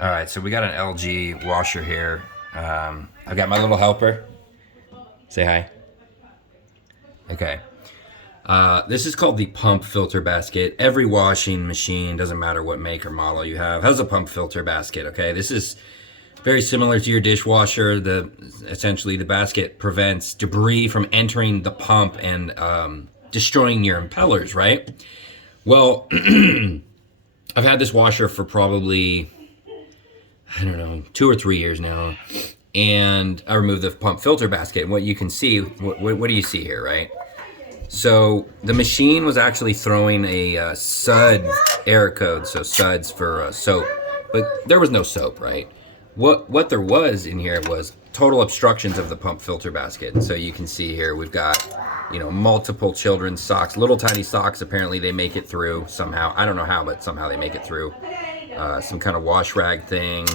All right, so we got an LG washer here. I've got my little helper. Say hi. Okay. This is called the pump filter basket. Every washing machine, doesn't matter what make or model you have, has a pump filter basket. Okay, this is very similar to your dishwasher. Essentially the basket prevents debris from entering the pump and destroying your impellers. Right. Well, I've had this washer for probably, I don't know, 2 or 3 years now, and I removed the pump filter basket. And what you can see, what do you see here, right? So the machine was actually throwing a SUD error code, so SUDs for soap, but there was no soap, right? What there was in here was total obstructions of the pump filter basket. And so you can see here we've got, multiple children's socks, little tiny socks. Apparently they make it through somehow. I don't know how, but somehow they make it through. Some kind of wash rag thing,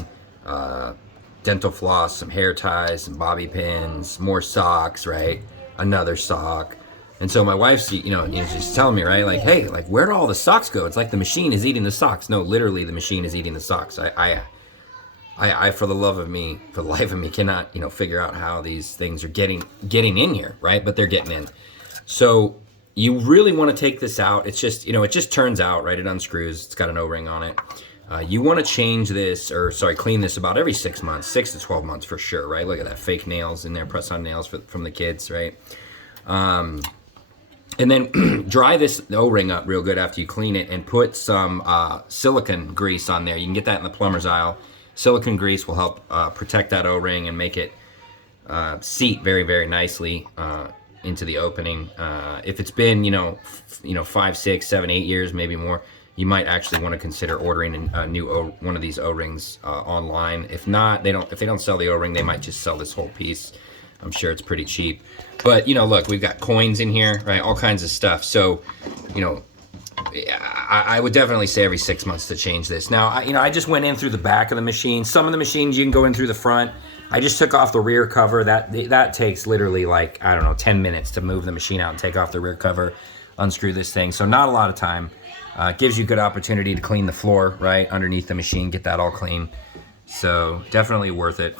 dental floss, some hair ties, some bobby pins, more socks, right? Another sock. And so my wife's, she's telling me, right, like, hey, like, where do all the socks go? It's like the machine is eating the socks. No, literally, the machine is eating the socks. I for the life of me, cannot, figure out how these things are getting in here, right? But they're getting in. So you really want to take this out. It's just, it just turns out, right? It unscrews. It's got an O-ring on it. You want to change this, clean this about every 6 months, 6 to 12 months for sure, right? Look at that, fake nails in there, press-on nails from the kids, right? And then dry this O-ring up real good after you clean it and put some silicone grease on there. You can get that in the plumber's aisle. Silicone grease will help protect that O-ring and make it seat very, very nicely into the opening. If it's been, 5, 6, 7, 8 years, maybe more, you might actually want to consider ordering a new one of these O-rings online. If not, if they don't sell the O-ring, they might just sell this whole piece. I'm sure it's pretty cheap. But, look, we've got coins in here, right? All kinds of stuff. So, I would definitely say every 6 months to change this. Now, I just went in through the back of the machine. Some of the machines you can go in through the front. I just took off the rear cover. That takes literally 10 minutes to move the machine out and take off the rear cover, unscrew this thing. So not a lot of time. Gives you good opportunity to clean the floor, right, underneath the machine, get that all clean. So definitely worth it.